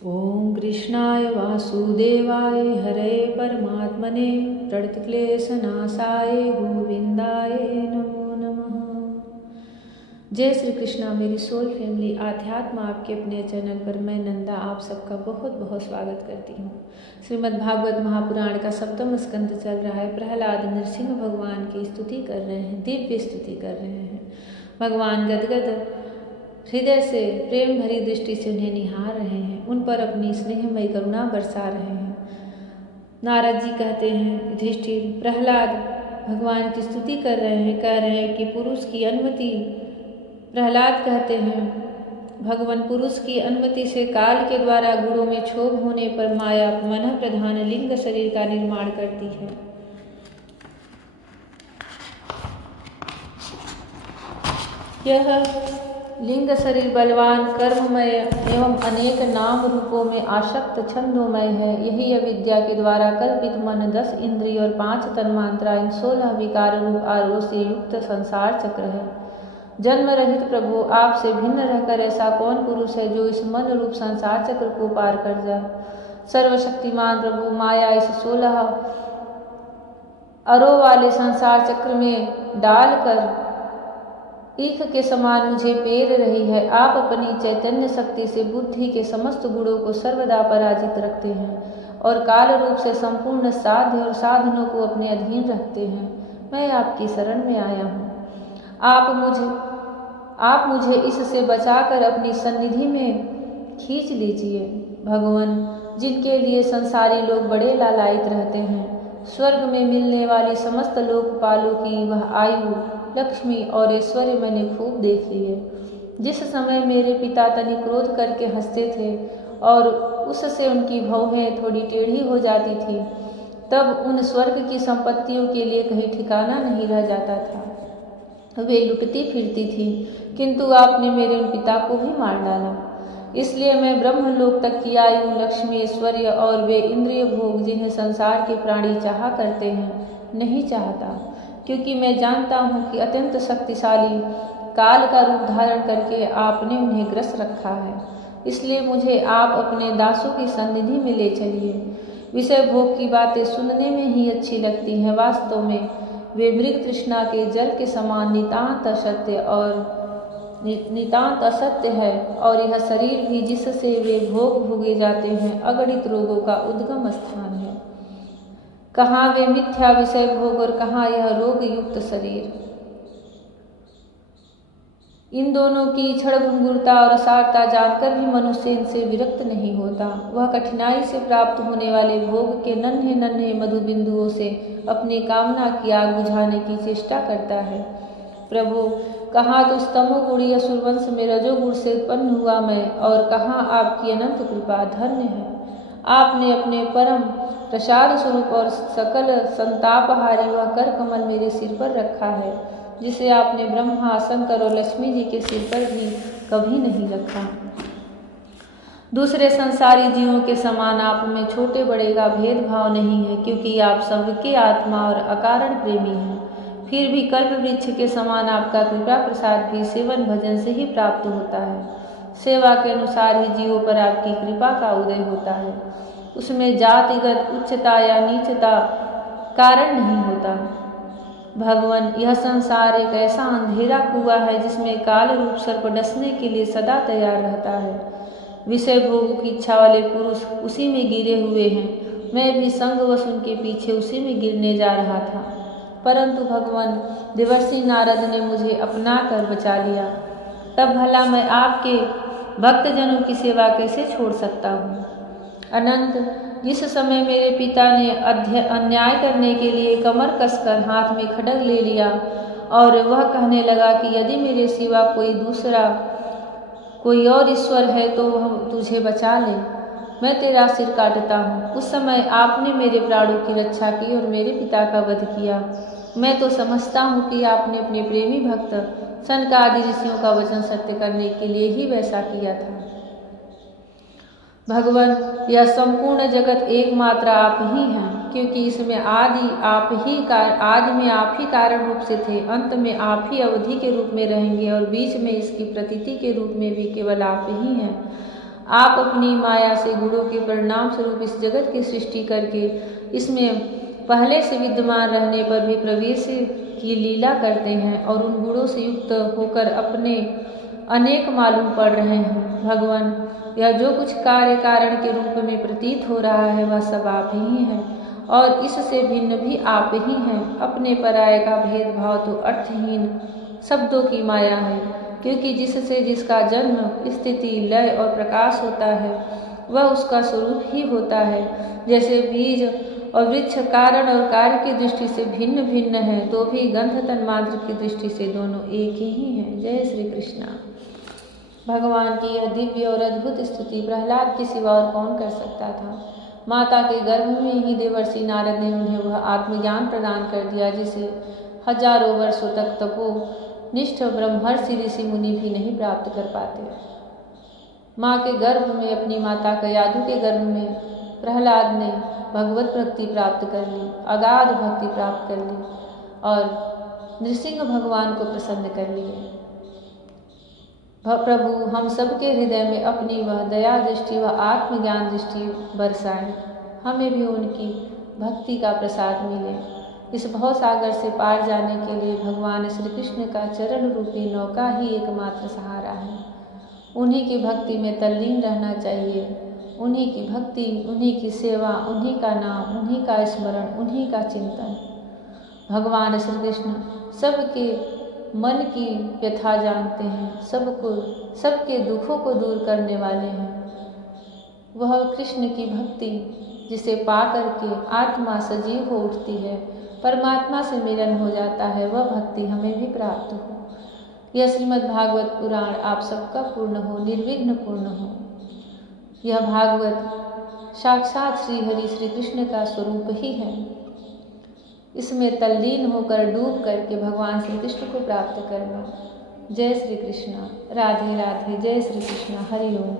ओम कृष्णाय वासुदेवाय हरे परमात्मने प्रणतक्लेशनाशाय गोविंदाय नमो नमः। जय श्री कृष्णा। मेरी सोल फैमिली आध्यात्म आपके अपने चैनल पर मैं नंदा आप सबका बहुत बहुत स्वागत करती हूँ। श्रीमद् भागवत महापुराण का 7वां स्कंद चल रहा है। प्रहलाद नरसिंह भगवान की स्तुति कर रहे हैं, दिव्य स्तुति कर रहे हैं। भगवान गदगद हृदय से प्रेम भरी दृष्टि से उन्हें निहार रहे हैं, उन पर अपनी स्नेहमयी करुणा बरसा रहे हैं। नारद जी कहते हैं, युधिष्ठिर प्रहलाद भगवान की स्तुति कर रहे हैं, कह रहे हैं कि पुरुष की अनुमति, प्रहलाद कहते हैं भगवान पुरुष की अनुमति से काल के द्वारा गुणों में क्षोभ होने पर माया मन प्रधान लिंग शरीर का निर्माण करती है। यह लिंग शरीर बलवान कर्ममय एवं अनेक नाम रूपों में आसक्त छंदोमय है। यही अविद्या के द्वारा कल्पित मन 10 इंद्रिय और 5 तन्मात्रा इन 16 विकार रूप आरोह से युक्त संसार चक्र है। जन्म रहित प्रभु, आपसे भिन्न रहकर ऐसा कौन पुरुष है जो इस मन रूप संसार चक्र को पार कर जाए। सर्वशक्तिमान प्रभु, माया इस 16 अरों वाले संसार चक्र में डालकर ईख के समान मुझे पेर रही है। आप अपनी चैतन्य शक्ति से बुद्धि के समस्त गुणों को सर्वदा पराजित रखते हैं और काल रूप से संपूर्ण साध्य और साधनों को अपने अधीन रखते हैं। मैं आपकी शरण में आया हूँ। आप मुझे इससे बचाकर अपनी सन्निधि में खींच लीजिए। भगवान, जिनके लिए संसारी लोग बड़े लालायित रहते हैं, स्वर्ग में मिलने वाली समस्त लोकपालों की वह आयु, लक्ष्मी और ऐश्वर्य मैंने खूब देख लिए। जिस समय मेरे पिता तनिक क्रोध करके हंसते थे और उससे उनकी भौहें थोड़ी टेढ़ी हो जाती थी, तब उन स्वर्ग की संपत्तियों के लिए कहीं ठिकाना नहीं रह जाता था। वे लुटती फिरती थी, किंतु आपने मेरे उन पिता को भी मार डाला। इसलिए मैं ब्रह्मलोक तक की आयु, लक्ष्मी, ऐश्वर्य और वे इंद्रिय भोग जिन्हें संसार के प्राणी चाहा करते हैं, नहीं चाहता, क्योंकि मैं जानता हूँ कि अत्यंत शक्तिशाली काल का रूप धारण करके आपने उन्हें ग्रस रखा है। इसलिए मुझे आप अपने दासों की सन्निधि में ले चलिए। विषय भोग की बातें सुनने में ही अच्छी लगती हैं, वास्तव में वे मृग तृष्णा के जल के समान नितांत असत्य है। और यह शरीर भी जिससे वे भोग भोगे जाते हैं, अगणित रोगों का उद्गम स्थान है। कहाँ वे मिथ्या विषय भोग और कहाँ यह रोग युक्त शरीर। इन दोनों की क्षणभंगुरता और असारता जानकर भी मनुष्य इनसे विरक्त नहीं होता। वह कठिनाई से प्राप्त होने वाले भोग के नन्हे नन्हे मधु बिंदुओं से अपनी कामना की आग बुझाने की चेष्टा करता है। प्रभु, कहाँ तो तमोगुणी असुरवंश में रजोगुण से उत्पन्न हुआ मैं, और कहाँ आपकी अनंत कृपा धन्य है। आपने अपने परम प्रसाद स्वरूप और सकल संतापहारी वह कर कमल मेरे सिर पर रखा है, जिसे आपने ब्रह्मा, शंकर और लक्ष्मी जी के सिर पर भी कभी नहीं रखा। दूसरे संसारी जीवों के समान आप में छोटे बड़े का भेदभाव नहीं है, क्योंकि आप सबके आत्मा और अकारण प्रेमी हैं। फिर भी कल्प वृक्ष के समान आपका कृपा प्रसाद भी सेवन भजन से ही प्राप्त होता है। सेवा के अनुसार ही जीवों पर आपकी कृपा का उदय होता है। उसमें जातिगत उच्चता या नीचता कारण नहीं होता। भगवान, यह संसार एक ऐसा अंधेरा कुआं है जिसमें काल रूप सर्प डसने के लिए सदा तैयार रहता है। विषय भोगों की इच्छा वाले पुरुष उसी में गिरे हुए हैं। मैं भी संगवश उनके पीछे उसी में गिरने जा रहा था, परंतु भगवान देवर्षि नारद ने मुझे अपना कर बचा लिया। तब भला मैं आपके भक्तजनों की सेवा कैसे छोड़ सकता हूँ। अनंत, जिस समय मेरे पिता ने अन्याय करने के लिए कमर कसकर हाथ में खड्ग ले लिया और वह कहने लगा कि यदि मेरे सिवा कोई और ईश्वर है तो वह तुझे बचा ले, मैं तेरा सिर काटता हूँ। उस समय आपने मेरे प्राणों की रक्षा की और मेरे पिता का वध किया। मैं तो समझता हूँ कि आपने अपने प्रेमी भक्त सनक आदि ऋषियों का वचन सत्य करने के लिए ही वैसा किया था। भगवान, यह संपूर्ण जगत एकमात्र आप ही हैं, क्योंकि इसमें आदि में आप ही कारण रूप से थे, अंत में आप ही अवधि के रूप में रहेंगे और बीच में इसकी प्रतीति के रूप में भी केवल आप ही हैं। आप अपनी माया से गुणों के परिणाम स्वरूप इस जगत की सृष्टि करके इसमें पहले से विद्यमान रहने पर भी प्रवेश की लीला करते हैं और उन गुणों से युक्त होकर अपने अनेक मालूम पड़ रहे हैं। भगवान, यह जो कुछ कार्य कारण के रूप में प्रतीत हो रहा है वह सब आप ही हैं और इससे भिन्न भी आप ही हैं। अपने पराये का भेदभाव तो अर्थहीन शब्दों की माया है, क्योंकि जिससे जिसका जन्म, स्थिति, लय और प्रकाश होता है वह उसका स्वरूप ही होता है। जैसे बीज और वृक्ष कारण और कार्य की दृष्टि से भिन्न भिन्न है, तो भी गंध तन्मात्र की दृष्टि से दोनों एक ही हैं। जय श्री कृष्णा। भगवान की यह दिव्य और अद्भुत स्तुति प्रहलाद के सिवा और कौन कर सकता था। माता के गर्भ में ही देवर्षि नारद ने उन्हें वह आत्मज्ञान प्रदान कर दिया जिसे हजारों वर्षों तक तपोनिष्ठ ब्रह्मर्षि ऋषि मुनि भी नहीं प्राप्त कर पाते। माँ के गर्भ में अपनी माता कयाधु के गर्भ में प्रहलाद ने भगवत भक्ति प्राप्त कर ली, अगाध भक्ति प्राप्त कर ली और नृसिंह भगवान को प्रसन्न कर लिए। प्रभु, हम सबके हृदय में अपनी वह दया दृष्टि व आत्मज्ञान दृष्टि बरसाएं, हमें भी उनकी भक्ति का प्रसाद मिले। इस भव सागर से पार जाने के लिए भगवान श्री कृष्ण का चरण रूपी नौका ही एकमात्र सहारा है। उन्हीं की भक्ति में तल्लीन रहना चाहिए। उन्हीं की भक्ति, उन्हीं की सेवा, उन्हीं का नाम, उन्हीं का स्मरण, उन्हीं का चिंतन। भगवान श्री कृष्ण सबके मन की व्यथा जानते हैं, सबके दुखों को दूर करने वाले हैं। वह कृष्ण की भक्ति जिसे पा करके आत्मा सजीव हो उठती है, परमात्मा से मिलन हो जाता है, वह भक्ति हमें भी प्राप्त हो। यह श्रीमद् भागवत पुराण आप सबका पूर्ण हो, निर्विघ्न पूर्ण हो। यह भागवत साक्षात श्री हरि श्री कृष्ण का स्वरूप ही है। इसमें तल्लीन होकर डूब करके भगवान श्री कृष्ण को प्राप्त करना। जय श्री कृष्ण। राधे राधे। जय श्री कृष्ण। हरि ओम।